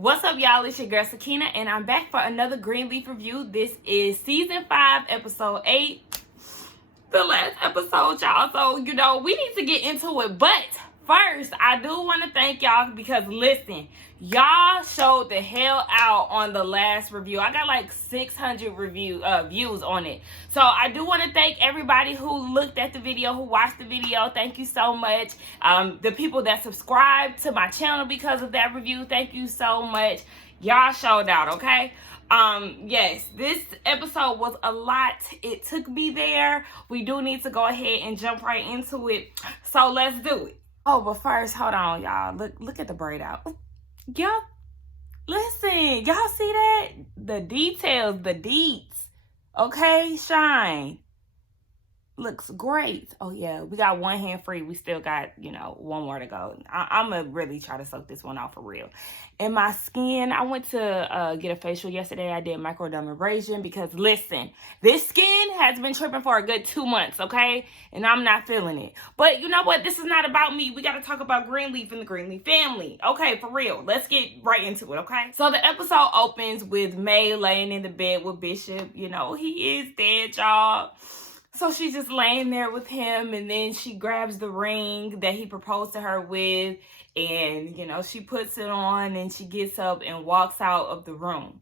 What's up, y'all? It's your girl Sakina, and I'm back for another Greenleaf review. This is season 5, episode 8, the last episode, y'all. So, we need to get into it. But first, I do want to thank y'all because, listen, y'all showed the hell out on the last review. I got like 600 views on it. So I do want to thank everybody who looked at the video, who watched the video. Thank you so much. The people that subscribed to my channel because of that review, thank you so much. Y'all showed out, okay? Yes, this episode was a lot. It took me there. We do need to go ahead and jump right into it. So let's do it. Oh, but first, hold on, y'all. Look at the braid out. Y'all, listen. Y'all see that? The details, the deets. Okay, shine. Looks great. Oh, yeah. We got one hand free. We still got, one more to go. I'm going to really try to soak this one off for real. And my skin, I went to get a facial yesterday. I did microdermabrasion because, listen, this skin has been tripping for a good 2 months, okay? And I'm not feeling it. But you know what? This is not about me. We got to talk about Greenleaf and the Greenleaf family. Okay, for real. Let's get right into it, okay? So the episode opens with May laying in the bed with Bishop. He is dead, y'all. So she's just laying there with him, and then she grabs the ring that he proposed to her with, and, she puts it on, and she gets up and walks out of the room.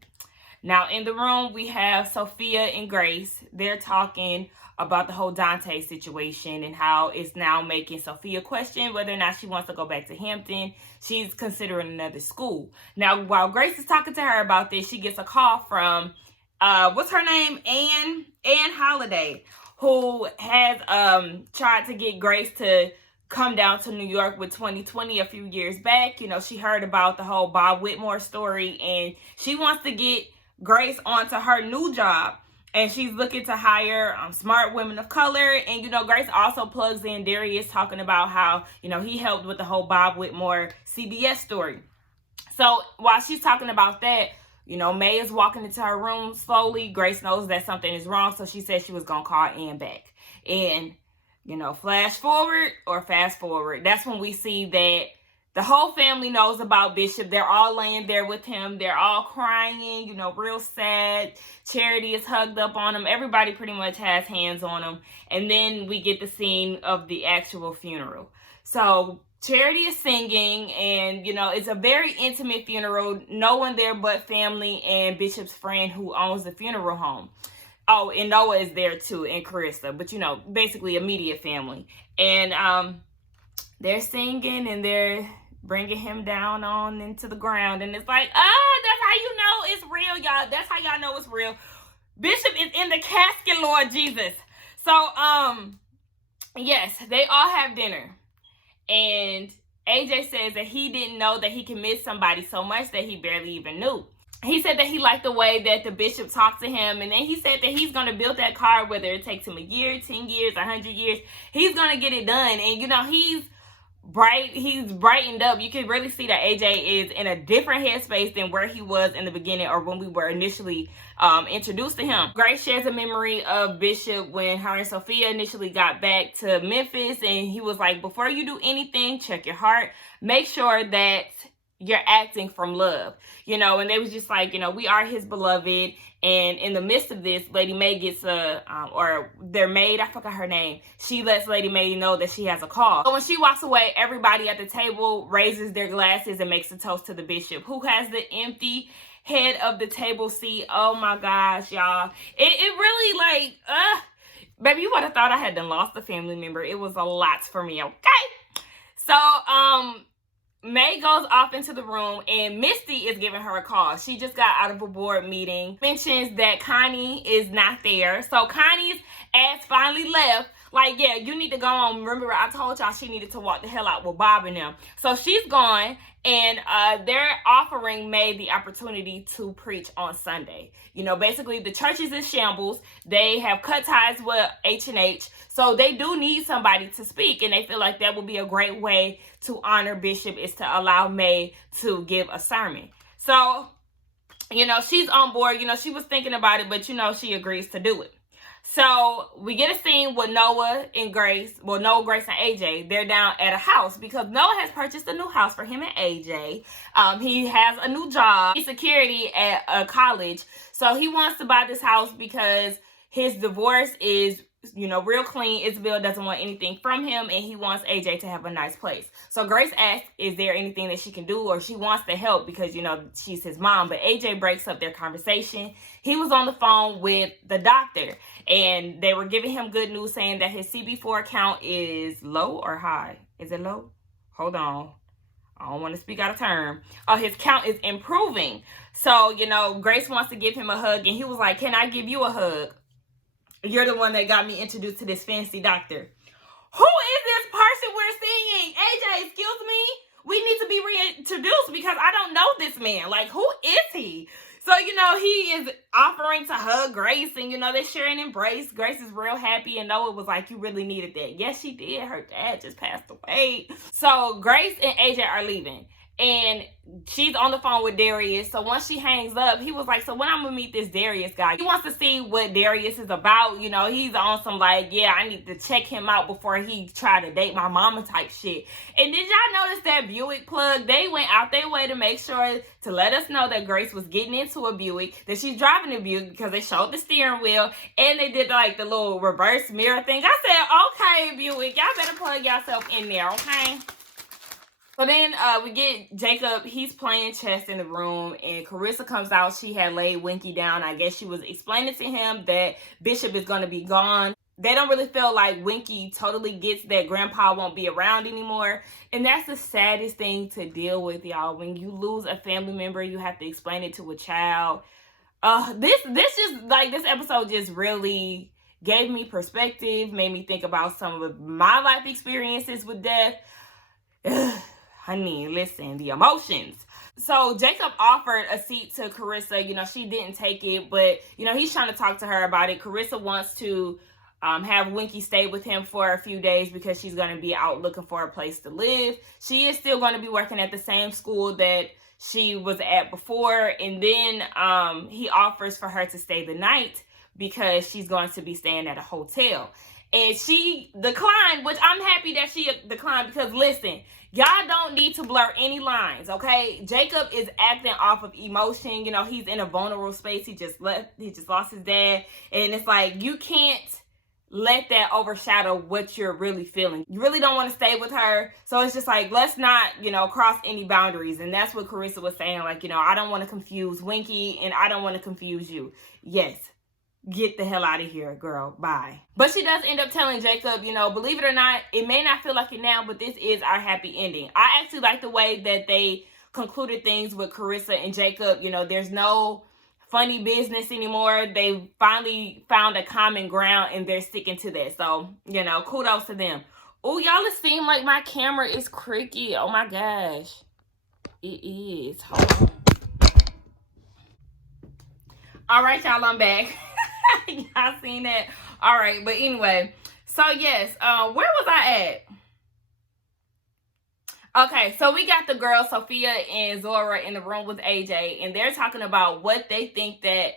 Now, in the room, we have Sophia and Grace. They're talking about the whole Dante situation and how it's now making Sophia question whether or not she wants to go back to Hampton. She's considering another school. Now, while Grace is talking to her about this, she gets a call from, what's her name? Ann Holiday, who has tried to get Grace to come down to New York with 2020 a few years back. She heard about the whole Bob Whitmore story, and she wants to get Grace onto her new job. And she's looking to hire smart women of color. And, Grace also plugs in Darius talking about how, he helped with the whole Bob Whitmore CBS story. So while she's talking about that, May is walking into her room slowly. Grace knows that something is wrong, so she said she was going to call Ann back. And, flash forward or fast forward, that's when we see that the whole family knows about Bishop. They're all laying there with him. They're all crying, real sad. Charity is hugged up on him. Everybody pretty much has hands on him. And then we get the scene of the actual funeral. So Charity is singing, and, it's a very intimate funeral. No one there but family and Bishop's friend who owns the funeral home. Oh, and Noah is there too, and Carissa. But, basically immediate family. And they're singing, and they're bringing him down on into the ground. And it's like, that's how you know it's real, y'all. That's how y'all know it's real. Bishop is in the casket, Lord Jesus. So, yes, they all have dinner. And AJ says that he didn't know that he can miss somebody so much that he barely even knew. He said that he liked the way that the Bishop talked to him. And then he said that he's going to build that car, whether it takes him a year, 10 years, 100 years. He's going to get it done. And, he's brightened up. You can really see that AJ is in a different headspace than where he was in the beginning or when we were initially introduced to him. Grace shares a memory of Bishop when her and Sophia initially got back to Memphis, and he was like, before you do anything, check your heart. Make sure that you're acting from love, and they was just like, we are his beloved. And in the midst of this, Lady May gets or their maid, I forgot her name. She lets Lady May know that she has a call. So when she walks away, everybody at the table raises their glasses and makes a toast to the Bishop, who has the empty head of the table seat. Oh my gosh, y'all. It really baby, you would have thought I had done lost a family member. It was a lot for me, okay? So, May goes off into the room, and Misty is giving her a call. She just got out of a board meeting. Mentions that Connie is not there. So Connie's ass finally left. Like, yeah, you need to go on. Remember, I told y'all she needed to walk the hell out with Bob and them. So she's gone, and they're offering May the opportunity to preach on Sunday. Basically, the church is in shambles. They have cut ties with H&H. So they do need somebody to speak, and they feel like that would be a great way to honor Bishop is to allow May to give a sermon. So, she's on board. She was thinking about it, but, she agrees to do it. So we get a scene with Noah and Grace. Well, Noah, Grace, and AJ. They're down at a house because Noah has purchased a new house for him and AJ. He has a new job. He's security at a college. So he wants to buy this house because his divorce is, real clean. Isabel doesn't want anything from him, and he wants AJ to have a nice place. So Grace asks, is there anything that she can do, or she wants to help because, she's his mom. But AJ breaks up their conversation. He was on the phone with the doctor, and they were giving him good news saying that his CB4 count is low or high. Is it low? Hold on. I don't want to speak out of turn. Oh, his count is improving. So, Grace wants to give him a hug, and he was like, can I give you a hug? You're the one that got me introduced to this fancy doctor. Who is this person we're seeing? AJ, excuse me? We need to be reintroduced because I don't know this man. Like, who is he? So, he is offering to hug Grace, and, they share an embrace. Grace is real happy, and Noah was like, you really needed that. Yes, she did. Her dad just passed away. So, Grace and AJ are leaving, and she's on the phone with Darius. So once she hangs up, he was like, so when I'm gonna meet this Darius guy? He wants to see what Darius is about. He's on some like, yeah, I need to check him out before he try to date my mama type shit. And did y'all notice that Buick plug? They went out their way to make sure to let us know that Grace was getting into a Buick, that she's driving a Buick, because they showed the steering wheel and they did like the little reverse mirror thing. I said, okay, Buick, y'all better plug yourself in there, okay? So then we get Jacob. He's playing chess in the room, and Carissa comes out. She had laid Winky down. I guess she was explaining to him that Bishop is going to be gone. They don't really feel like Winky totally gets that Grandpa won't be around anymore. And that's the saddest thing to deal with, y'all. When you lose a family member, you have to explain it to a child. This episode just really gave me perspective, made me think about some of my life experiences with death. Honey, listen, the emotions. So Jacob offered a seat to Carissa. She didn't take it, but, he's trying to talk to her about it. Carissa wants to have Winky stay with him for a few days because she's going to be out looking for a place to live. She is still going to be working at the same school that she was at before. And then he offers for her to stay the night because she's going to be staying at a hotel. And she declined, which I'm happy that she declined because, listen, y'all don't need to blur any lines, okay? Jacob is acting off of emotion. He's in a vulnerable space. He just lost his dad. And it's like, you can't let that overshadow what you're really feeling. You really don't want to stay with her. So it's just like, let's not, cross any boundaries. And that's what Carissa was saying. Like, I don't want to confuse Winky and I don't want to confuse you. Yes. Get the hell out of here, girl. Bye. But she does end up telling Jacob, believe it or not, it may not feel like it now, but this is our happy ending. I actually like the way that they concluded things with Carissa and Jacob. There's no funny business anymore. They finally found a common ground and they're sticking to that. So, kudos to them. Oh, y'all, it seems like my camera is creaky. Oh my gosh. It is. Hold on. All right, y'all, I'm back. Y'all seen that? All right, but anyway, so yes, where was I at? Okay, so we got the girls, Sophia and Zora, in the room with AJ, and they're talking about what they think that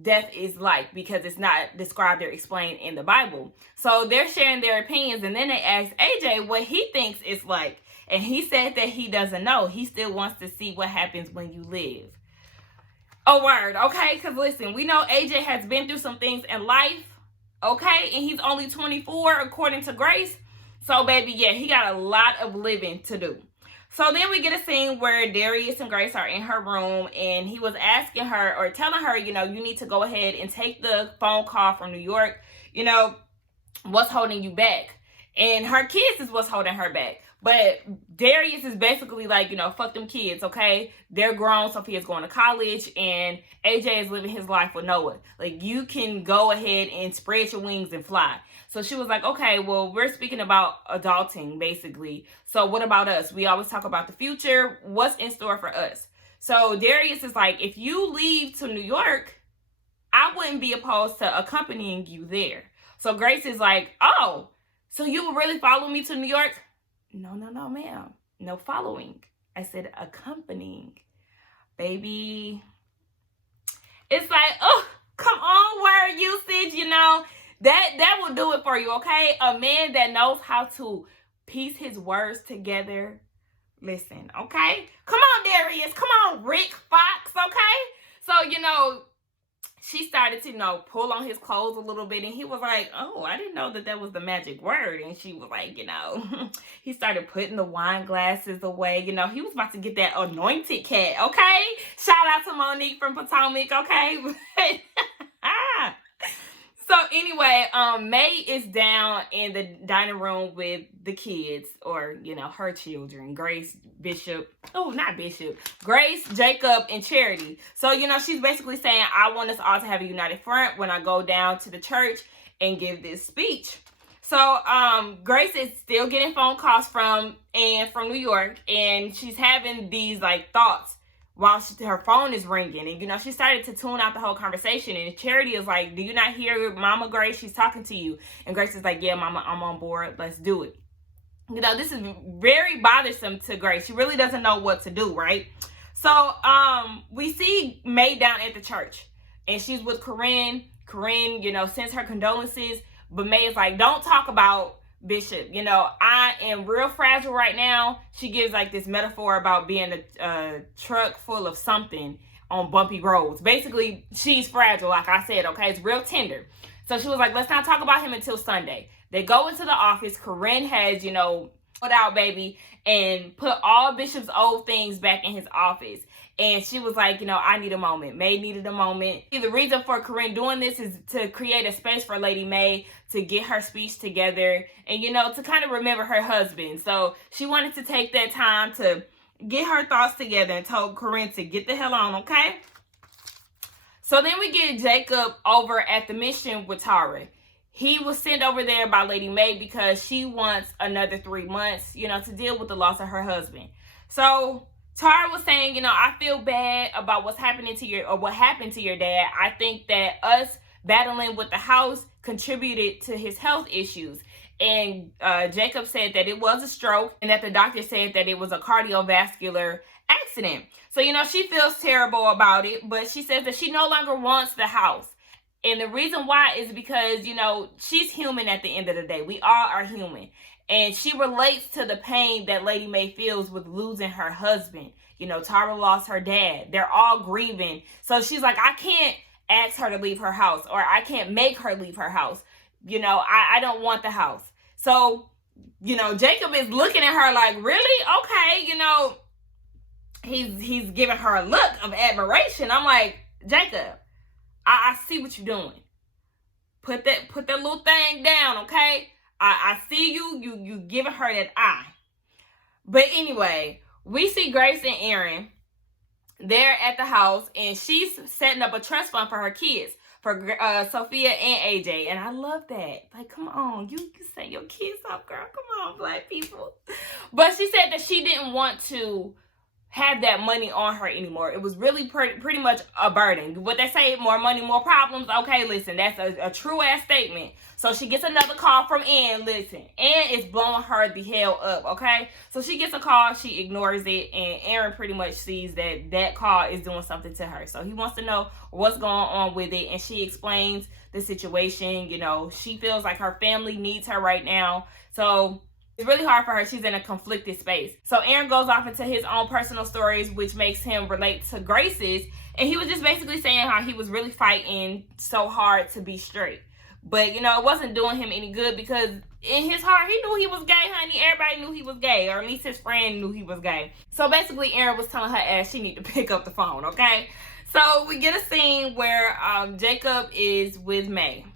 death is like because it's not described or explained in the Bible. So they're sharing their opinions, and then they asked AJ what he thinks it's like, and he said that he doesn't know. He still wants to see what happens when you live. Oh, word, okay? Because listen, we know AJ has been through some things in life, okay? And he's only 24, according to Grace. So, baby, yeah, he got a lot of living to do. So then we get a scene where Darius and Grace are in her room, and he was asking her or telling her, you need to go ahead and take the phone call from New York. What's holding you back? And her kids is what's holding her back. But Darius is basically like, fuck them kids, okay? They're grown. Sophia's going to college, and AJ is living his life with Noah. Like, you can go ahead and spread your wings and fly. So she was like, okay, well, we're speaking about adulting, basically. So what about us? We always talk about the future. What's in store for us? So Darius is like, if you leave to New York, I wouldn't be opposed to accompanying you there. So Grace is like, oh, so you would really follow me to New York? No, ma'am. No following. I said accompanying. Baby. It's like, oh, come on, word usage, That will do it for you, okay? A man that knows how to piece his words together. Listen, okay? Come on, Darius. Come on, Rick Fox, okay? So, she started to, pull on his clothes a little bit. And he was like, oh, I didn't know that was the magic word. And she was like, he started putting the wine glasses away. He was about to get that anointed cat, okay? Shout out to Monique from Potomac, okay? So anyway, May is down in the dining room with the kids, or, her children, Grace, Jacob, and Charity. So, she's basically saying, I want us all to have a united front when I go down to the church and give this speech. So, Grace is still getting phone calls from New York, and she's having these, thoughts while her phone is ringing. And, she started to tune out the whole conversation. And Charity is like, do you not hear Mama Grace? She's talking to you. And Grace is like, yeah, Mama, I'm on board. Let's do it. This is very bothersome to Grace. She really doesn't know what to do, right? So, we see May down at the church. And she's with Corinne. Corinne, sends her condolences. But May is like, don't talk about Bishop. I am real fragile right now. She gives this metaphor about being a truck full of something on bumpy roads. Basically, she's fragile, like I said, okay? It's real tender. So she was like, let's not talk about him until Sunday. They go into the office. Corinne has, put out, baby, and put all Bishop's old things back in his office. And she was like, I need a moment. May needed a moment. The reason for Corinne doing this is to create a space for Lady May to get her speech together and, to kind of remember her husband. So she wanted to take that time to get her thoughts together and told Corinne to get the hell on, okay? So then we get Jacob over at the mission with Tara. He was sent over there by Lady May because she wants another 3 months, to deal with the loss of her husband. So Tara was saying, I feel bad about what happened to your dad. I think that us battling with the house contributed to his health issues. And Jacob said that it was a stroke and that the doctor said that it was a cardiovascular accident. So, she feels terrible about it, but she says that she no longer wants the house. And the reason why is because, she's human at the end of the day. We all are human. And she relates to the pain that Lady May feels with losing her husband. Tara lost her dad. They're all grieving. So she's like, I can't ask her to leave her house, or I can't make her leave her house. I don't want the house. So, Jacob is looking at her like, really? Okay, he's giving her a look of admiration. I'm like, Jacob, I see what you're doing. Put that little thing down, okay? I see you giving her that eye. But anyway, we see Grace and Aaron. They're at the house, and she's setting up a trust fund for her kids, for Sophia and AJ. And I love that. Come on, you set your kids up, girl. Come on, Black people. But she said that she didn't want to have that money on her anymore. It was really pretty much a burden. What they say, more money, more problems. Okay, listen, that's a true ass statement. So she gets another call from Ann. Listen, Ann is blowing her the hell up, okay? So she gets a call, she ignores it, and Aaron pretty much sees that call is doing something to her. So he wants to know what's going on with it, and she explains the situation. She feels like her family needs her right now. So it's really hard for her. She's in a conflicted space. So Aaron goes off into his own personal stories, which makes him relate to Grace's. And he was just basically saying how he was really fighting so hard to be straight. But, it wasn't doing him any good because in his heart, he knew he was gay, honey. Everybody knew he was gay, or at least his friend knew he was gay. So basically, Aaron was telling her ass she need to pick up the phone, okay? So we get a scene where Jacob is with May.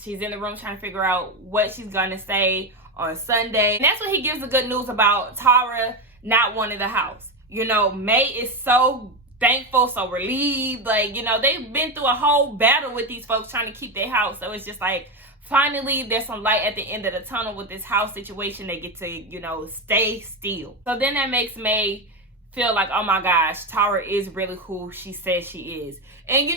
She's in the room trying to figure out what she's going to say on Sunday. And that's when he gives the good news about Tara not wanting the house. May is so thankful, so relieved. They've been through a whole battle with these folks trying to keep their house. So it's just finally there's some light at the end of the tunnel with this house situation. They get to, stay still. So then that makes May feel like, oh my gosh, Tara is really who she says she is. And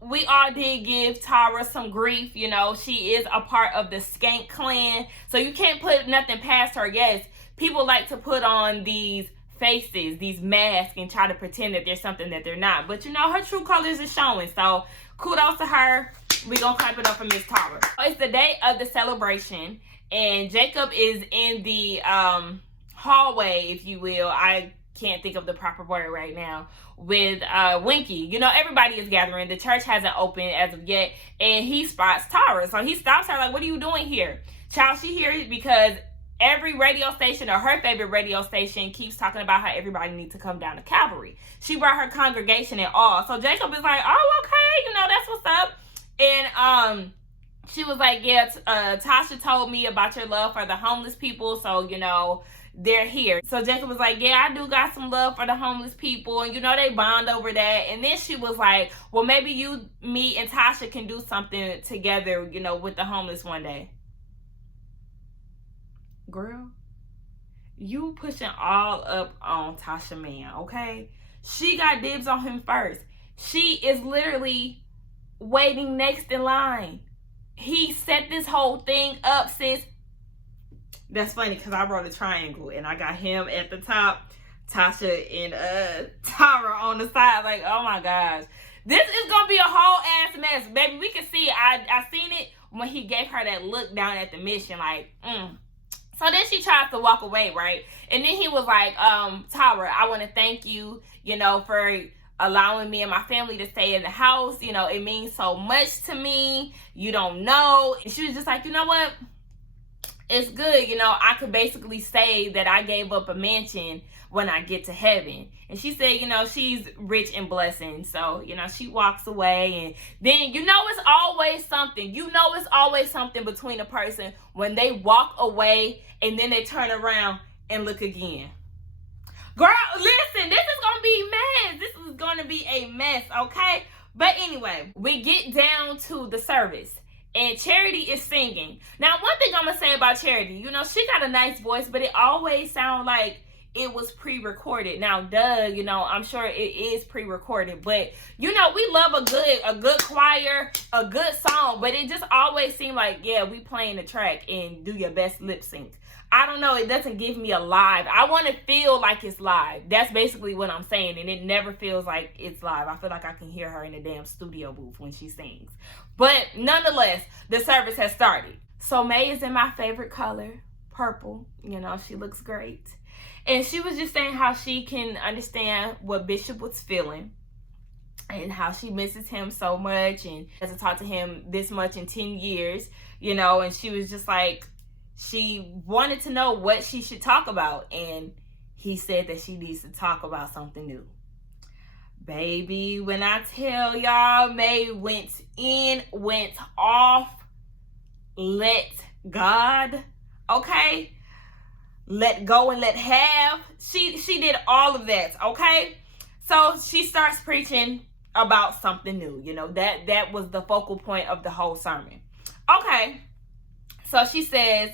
we all did give Tara some grief. She is a part of the Skank clan, so you can't put nothing past her. Yes, people like to put on these faces, these masks, and try to pretend that there's something that they're not. But her true colors are showing. So kudos to her. we gonna clap it up for Miss Tara. It's the day of the celebration, and Jacob is in the hallway, if you will. I can't think of the proper word right now, with Winky. You know, everybody is gathering. The church hasn't opened as of yet, and he spots Tara. So he stops her like, what are you doing here? Child, she here because every radio station, or her favorite radio station, keeps talking about how everybody needs to come down to Calvary. She brought her congregation and all. So Jacob is like, oh, okay, you know, that's what's up. And she was like, yeah, Tasha told me about your love for the homeless people, so, you know, they're here. So Jacob was like, yeah, I do got some love for the homeless people, and, you know, they bond over that. And then she was like, well, maybe me and Tasha can do something together, you know, with the homeless one day. Girl, you pushing all up on Tasha, man, okay? She got dibs on him first. She is literally waiting next in line. He set this whole thing up, sis. That's funny because I wrote a triangle and I got him at the top, Tasha and Tara on the side. Like, oh my gosh. This is going to be a whole ass mess. Baby, we can see it. I seen it when he gave her that look down at the mission. Like, So then she tries to walk away, right? And then he was like, Tara, I want to thank you, you know, for allowing me and my family to stay in the house. You know, it means so much to me. You don't know. And she was just like, you know what? It's good. You know, I could basically say that I gave up a mansion when I get to heaven. And she said, you know, she's rich in blessings. So, you know, she walks away. And then, you know, it's always something. You know, it's always something between a person when they walk away and then they turn around and look again. Girl, listen, this is going to be a mess. This is going to be a mess, okay? But anyway, we get down to the service. And Charity is singing. Now, one thing I'm going to say about Charity, you know, she got a nice voice, but it always sounds like it was pre-recorded. Now, you know, I'm sure it is pre-recorded, but, you know, we love a good choir, a good song, but it just always seemed like, yeah, we playing the track and do your best lip sync. I don't know. It doesn't give me a live. I want to feel like it's live. That's basically what I'm saying. And it never feels like it's live. I feel like I can hear her in the damn studio booth when she sings. But nonetheless, the service has started. So May is in my favorite color, purple. You know, she looks great. And she was just saying how she can understand what Bishop was feeling and how she misses him so much and hasn't talked to him this much in 10 years, you know, and she was just like, she wanted to know what she should talk about, and he said that she needs to talk about something new. Baby, when I tell y'all, May went off, let God, okay? Let go and let have. She did all of that, okay? So she starts preaching about something new. You know, that was the focal point of the whole sermon. Okay, so she says,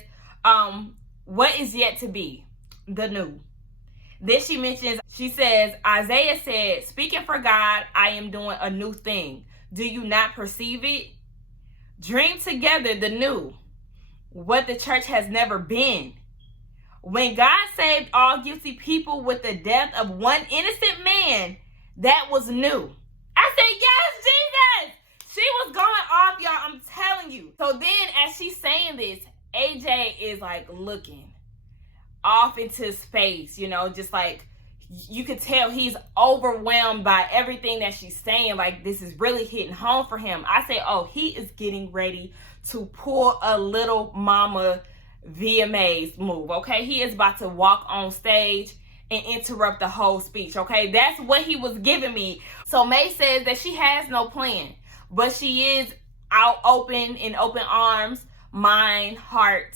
what is yet to be, the new. Then she mentions, she says, Isaiah said, speaking for God, I am doing a new thing. Do you not perceive it? Dream together the new, what the church has never been. When God saved all guilty people with the death of one innocent man, that was new. I said, yes, Jesus! She was going off, y'all, I'm telling you. So then as she's saying this, AJ is like looking off into space, you know, just like you could tell he's overwhelmed by everything that she's saying. Like, this is really hitting home for him. I say, oh, he is getting ready to pull a little mama VMA's move, okay? He is about to walk on stage and interrupt the whole speech, okay? That's what he was giving me. So May says that she has no plan, but she is out open, in open arms, mind, heart,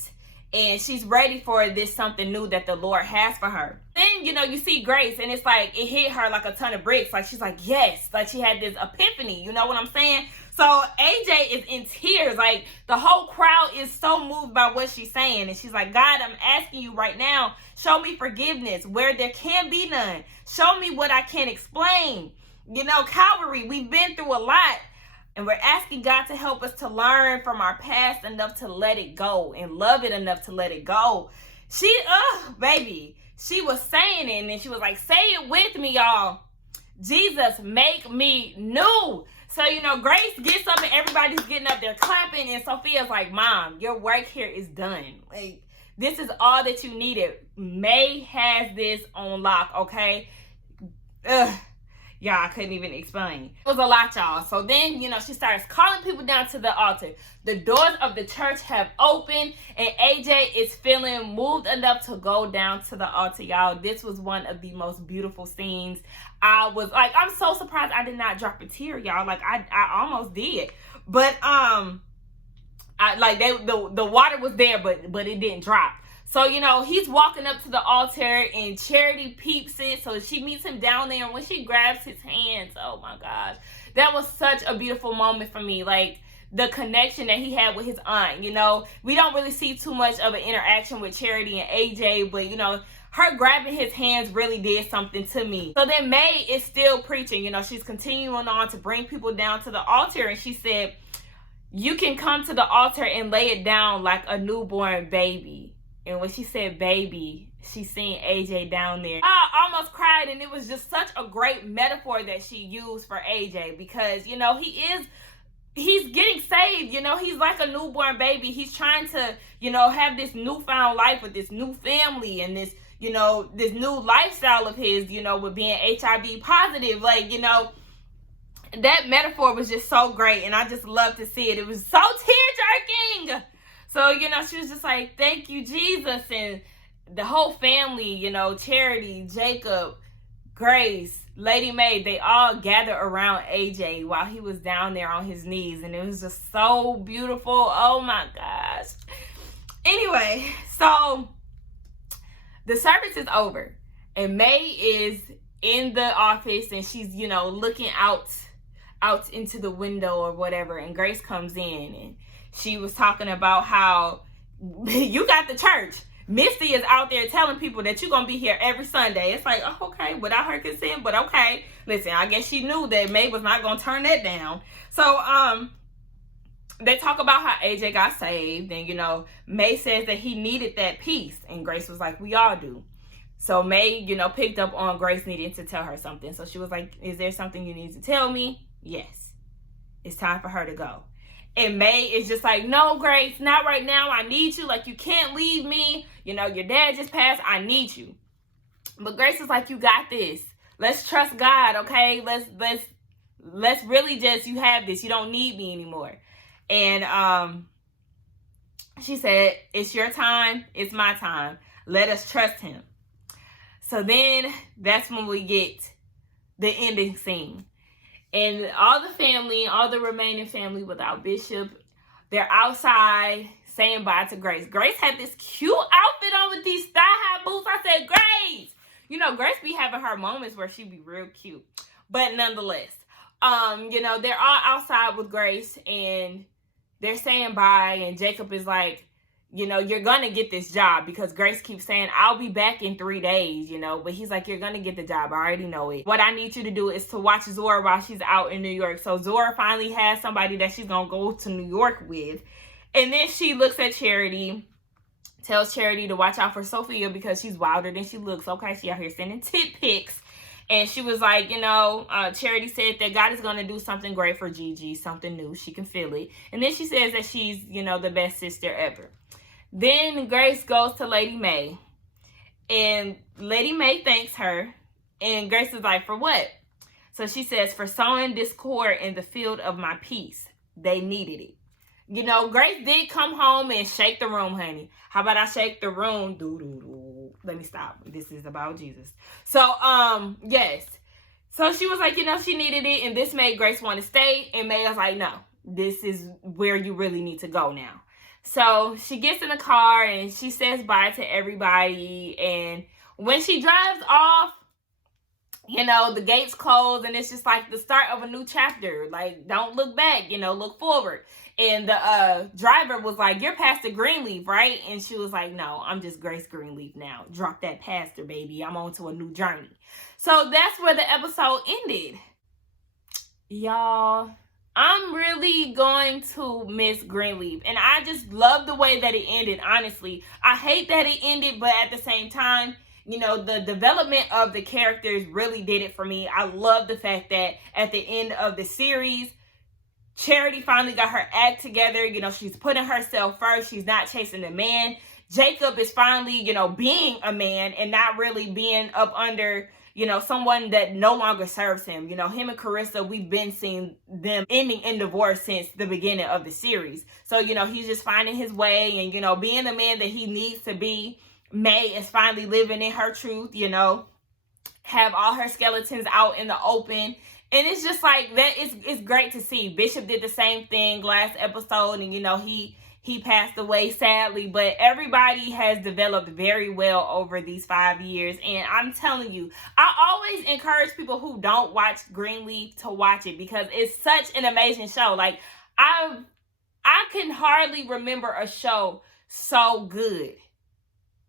and she's ready for this something new that the Lord has for her. Then, you know, you see Grace, and it's like, it hit her like a ton of bricks. Like, she's like, yes, like she had this epiphany, you know what I'm saying? So AJ is in tears. Like, the whole crowd is so moved by what she's saying. And she's like, God, I'm asking you right now, show me forgiveness where there can be none. Show me what I can't explain. You know, Calvary, we've been through a lot. And we're asking God to help us to learn from our past enough to let it go and love it enough to let it go. She, baby, she was saying it, and then she was like, say it with me, y'all. Jesus, make me new. So, Grace gets up and everybody's getting up there clapping. And Sophia's like, Mom, your work here is done. Like, this is all that you needed. May has this on lock, okay? Ugh. Y'all, I couldn't even explain. It was a lot, y'all. So then, she starts calling people down to the altar. The doors of the church have opened, and AJ is feeling moved enough to go down to the altar, y'all. This was one of the most beautiful scenes. I was like, I'm so surprised I did not drop a tear, y'all. Like, I almost did. But, the water was there, but it didn't drop. So, he's walking up to the altar and Charity peeps it. So she meets him down there. And when she grabs his hands, oh my gosh, that was such a beautiful moment for me. Like, the connection that he had with his aunt, we don't really see too much of an interaction with Charity and AJ, but, her grabbing his hands really did something to me. So then May is still preaching. She's continuing on to bring people down to the altar. And she said, you can come to the altar and lay it down like a newborn baby. And when she said baby, she seen AJ down there. I almost cried, and it was just such a great metaphor that she used for AJ because, he's getting saved. He's like a newborn baby. He's trying to, have this newfound life with this new family and this, this new lifestyle of his, with being HIV positive. Like, that metaphor was just so great, and I just love to see it. It was so tear-jerking. So, she was just like, thank you, Jesus. And the whole family, Charity, Jacob, Grace, Lady May, they all gathered around AJ while he was down there on his knees. And it was just so beautiful. Oh, my gosh. Anyway, so the service is over. And May is in the office, and she's, looking out into the window or whatever. And Grace comes in, and she was talking about how you got the church. Misty is out there telling people that you're going to be here every Sunday. It's like, oh, okay, without her consent, but okay. Listen, I guess she knew that May was not going to turn that down. So, they talk about how AJ got saved. And, May says that he needed that peace. And Grace was like, we all do. So May, picked up on Grace needing to tell her something. So she was like, is there something you need to tell me? Yes. It's time for her to go. And May is just like, no, Grace, not right now. I need you. Like, you can't leave me. Your dad just passed. I need you. But Grace is like, you got this. Let's trust God, okay? Let's really just, you have this. You don't need me anymore. And she said, it's your time. It's my time. Let us trust him. So then that's when we get the ending scene. And all the family, all the remaining family without Bishop, they're outside saying bye to Grace. Grace had this cute outfit on with these thigh-high boots. I said, Grace! Grace be having her moments where she be real cute. But nonetheless, they're all outside with Grace, and they're saying bye, and Jacob is like, you're going to get this job, because Grace keeps saying, I'll be back in 3 days, but he's like, you're going to get the job. I already know it. What I need you to do is to watch Zora while she's out in New York. So Zora finally has somebody that she's going to go to New York with. And then she looks at Charity, tells Charity to watch out for Sophia because she's wilder than she looks. Okay, she out here sending tit pics. And she was like, Charity said that God is going to do something great for Gigi, something new. She can feel it. And then she says that she's, the best sister ever. Then Grace goes to Lady May, and Lady May thanks her, and Grace is like, for what? So she says, for sowing discord in the field of my peace. They needed it. Grace did come home and shake the room, honey. How about I shake the room? Let me stop. This is about Jesus. So, yes. So she was like, she needed it, and this made Grace want to stay, and May was like, no, this is where you really need to go now. So she gets in the car and she says bye to everybody. And when she drives off, the gates close, and it's just like the start of a new chapter. Like, don't look back, look forward. And the driver was like, you're Pastor Greenleaf, right? And she was like, no, I'm just Grace Greenleaf now. Drop that pastor, baby. I'm on to a new journey. So that's where the episode ended. Y'all, I'm really going to miss Greenleaf. And I just love the way that it ended, honestly. I hate that it ended, but at the same time, the development of the characters really did it for me. I love the fact that at the end of the series, Charity finally got her act together. You know, she's putting herself first. She's not chasing the man. Jacob is finally, you know, being a man and not really being up under, you know, someone that no longer serves him. You know, him and Carissa, we've been seeing them ending in divorce since the beginning of the series. So, you know, he's just finding his way and, you know, being the man that he needs to be. May is finally living in her truth, you know, have all her skeletons out in the open. And it's just like that. It's great to see. Bishop did the same thing last episode, and you know he passed away sadly. But everybody has developed very well over these 5 years, and I'm telling you, I always encourage people who don't watch Greenleaf to watch it because it's such an amazing show. Like I can hardly remember a show so good.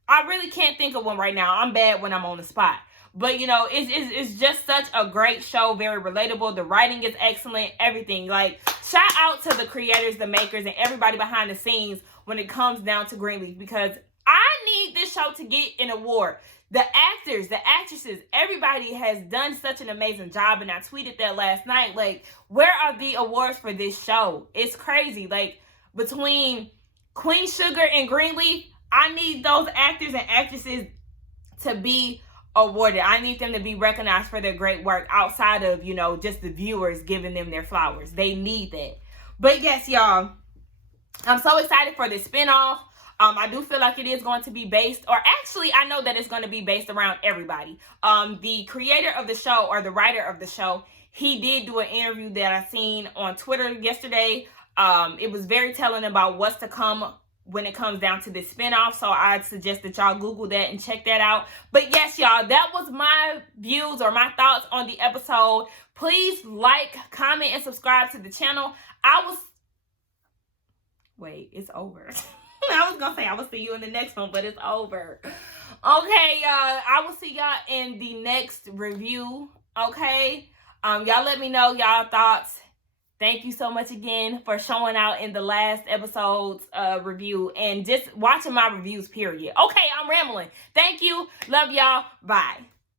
I really can't think of one right now. I'm bad when I'm on the spot. But, you know, it's just such a great show, very relatable. The writing is excellent, everything. Like, shout out to the creators, the makers, and everybody behind the scenes when it comes down to Greenleaf, because I need this show to get an award. The actors, the actresses, everybody has done such an amazing job, and I tweeted that last night. Like, where are the awards for this show? It's crazy. Like, between Queen Sugar and Greenleaf, I need those actors and actresses to be awarded. I need them to be recognized for their great work outside of, you know, just the viewers giving them their flowers. They need that. But yes, y'all, I'm so excited for this spinoff. I do feel like it is going to be based, or actually I know that it's going to be based around everybody. The creator of the show, or the writer of the show, he did do an interview that I seen on Twitter yesterday. It was very telling about what's to come when it comes down to this spinoff. So I'd suggest that y'all Google that and check that out. But yes, y'all, that was my views or my thoughts on the episode. Please like, comment, and subscribe to the channel. Wait, it's over. I was gonna say I will see you in the next one, but it's over. Okay, y'all, I will see y'all in the next review. Okay, y'all let me know y'all thoughts. Thank you so much again for showing out in the last episode's review and just watching my reviews, period. Okay, I'm rambling. Thank you. Love y'all. Bye.